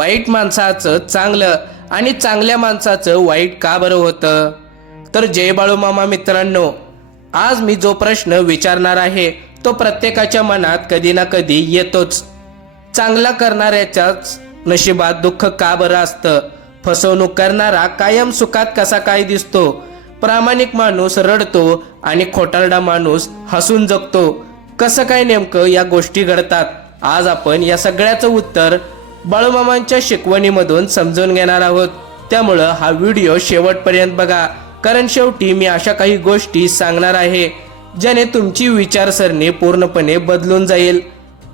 वाईट माणसाचं चांगलं आणि चांगल्या माणसाचं वाईट का बरं होतं? तर जय बाळूमामा मित्रांनो, आज मी जो प्रश्न विचारणार आहे तो प्रत्येकाच्या मनात कधी ना कधी येतोच. चांगला करणाऱ्याच्याच नशिबात दुःख का बरं असतं? फसवणूक करणारा कायम सुखात कसा काय दिसतो? प्रामाणिक माणूस रडतो आणि खोटारडा माणूस हसून जगतो. कसं काय नेमकं या गोष्टी घडतात? आज आपण या सगळ्याचं उत्तर बाळूमामांच्या शिकवणीमधून समजून घेणार आहोत. त्यामुळं हा व्हिडिओ शेवटपर्यंत बघा, कारण शेवटी मी अशा काही गोष्टी सांगणार आहे ज्याने तुमची विचारसरणी पूर्णपणे बदलून जाईल.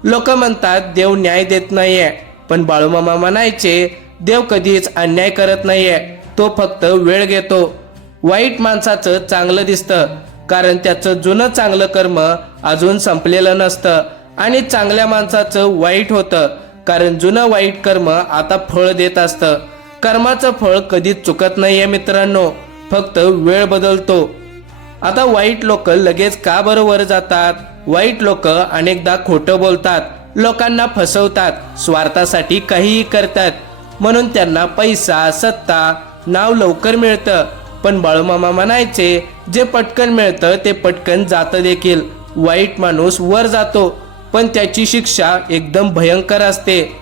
लोक म्हणतात देव न्याय देत नाहीये, पण बाळूमामा म्हणायचे देव कधीच अन्याय करत नाहीये, तो फक्त वेळ घेतो. वाईट माणसाचं चांगलं दिसतं कारण त्याचं जुनं चांगलं कर्म अजून संपलेलं नसतं, आणि चांगल्या माणसाचं वाईट होतं कारण जुनं वाईट कर्म आता फळ देत असतं. कर्माचं फळ कधीच चुकत नाहीये मित्रांनो, फक्त वेळ बदलतो. आता वाईट लोक लगेच का बरं वर जातात? वाईट लोक अनेकदा खोटं बोलतात, लोकांना फसवतात, स्वार्थासाठी काहीही करतात, म्हणून त्यांना पैसा, सत्ता, नाव लवकर मिळतं. पण बाळूमामा म्हणायचे जे पटकन मिळतं ते पटकन जातं देखील. वाईट माणूस वर जातो पण त्याची शिक्षा एकदम भयंकर असते.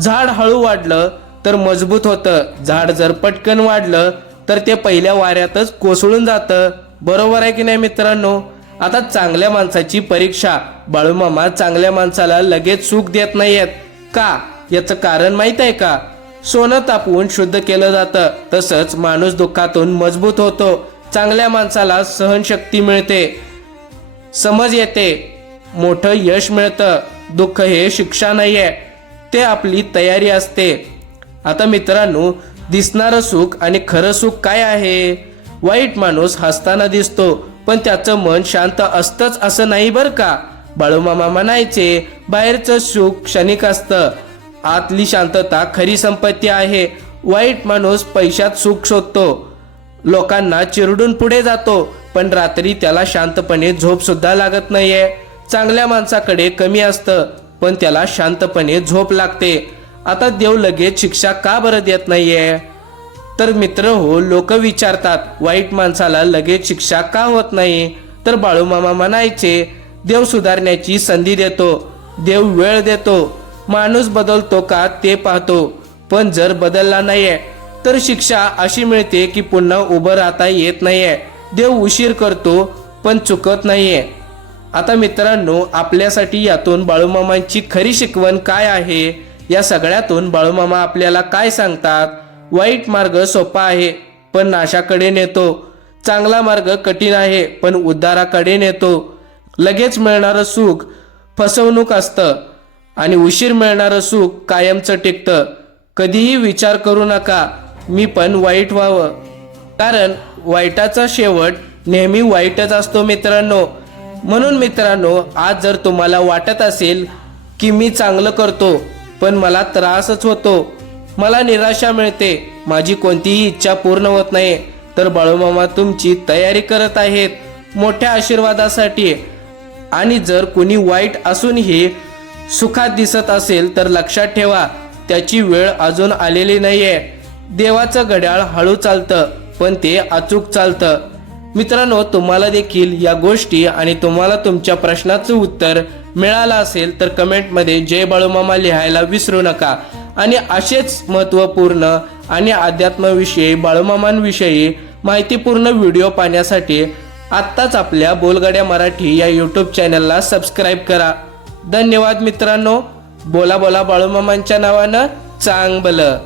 झाड हळू वाढलं तर मजबूत होतं, झाड जर पटकन वाढलं तर ते पहिल्या वाऱ्यातच कोसळून जातं. बरोबर आहे की नाही मित्रांनो? आता चांगल्या माणसाची परीक्षा. बाळूमामा चांगल्या माणसाला लगेच सुख देत नाहीयेत. का? याचं कारण माहित आहे का? सोनं तापवून शुद्ध केलं जातं, तसंच माणूस दुःखातून मजबूत होतो. चांगल्या माणसाला सहनशक्ती मिळते, समज येते, मोठं यश मिळतं. दुःख हे शिक्षा नाहीये, ते आपली तयारी असते. आता मित्रांनो, दिसणारं सुख आणि खरं सुख काय आहे? वाईट माणूस हसताना दिसतो पण त्याचं मन शांत असतंच असं नाही बरं का. बाळूमामा म्हणायचे बाहेरचं सुख क्षणिक असतं, आतली शांतता खरी संपत्ती आहे. वाईट माणूस पैशात सुख शोधतो, लोकांना चिरडून पुढे जातो, पण रात्री त्याला शांतपणे झोप सुद्धा लागत नाहीये. चांगल्या माणसाकडे कमी असतं पण त्याला शांतपणे झोप लागते. आता देव लगेच शिक्षा का बरं देत नाहीये? तर मित्र हो, लोक विचारतात वाईट माणसाला लगेच शिक्षा का होत नाही? तर बाळूमामा म्हणायचे देव सुधारण्याची संधी देतो, देव वेळ देतो. माणूस बदलतो का ते पाहतो, पण जर बदलला नाहीये तर शिक्षा अशी मिळते की पुन्हा उभं राहता येत नाहीये. देव उशीर करतो पण चुकत नाहीये. आता मित्रांनो, आपल्यासाठी यातून बाळूमामांची खरी शिकवण काय आहे? या सगळ्यातून बाळूमामा आपल्याला काय सांगतात? वाईट मार्ग सोपा आहे पण नाशाकडे नेतो, चांगला मार्ग कठीण आहे पण उद्धाराकडे नेतो. लगेच मिळणारं सुख फसवणूक असतं आणि उशीर मिळणारं सुख कायमचं टिकतं. कधीही विचार करू नका मी पण वाईट व्हावं, कारण वाईटाचा शेवट नेहमी वाईटच असतो मित्रांनो. म्हणून मित्रांनो, आज जर तुम्हाला वाटत असेल की मी चांगलं करतो पण मला त्रासच होतो, मला निराशा मिळते, माझी कोणतीही इच्छा पूर्ण होत नाही, तर बाळूमामा तुमची तयारी करत आहेत मोठ्या आशीर्वादासाठी. आणि जर कुणी वाईट असूनही सुखात दिसत असेल तर लक्षात ठेवा त्याची वेळ अजून आलेली नाहीये. देवाचं घड्याळ हळू चालतं पण ते अचूक चालतं. मित्रांनो, तुम्हाला देखील या गोष्टी आणि तुम्हाला तुमच्या प्रश्नाचं उत्तर मिळालं असेल तर कमेंटमध्ये जय बाळूमामा लिहायला विसरू नका. आणि असेच महत्त्वपूर्ण आणि अध्यात्माविषयी, बाळूमामांविषयी माहितीपूर्ण व्हिडिओ पाहण्यासाठी आत्ताच आपल्या बोलगड्या मराठी या यूट्यूब चॅनलला सबस्क्राईब करा. धन्यवाद मित्रांनो. बोला बोला बाळूमामांच्या नावानं चांगलं.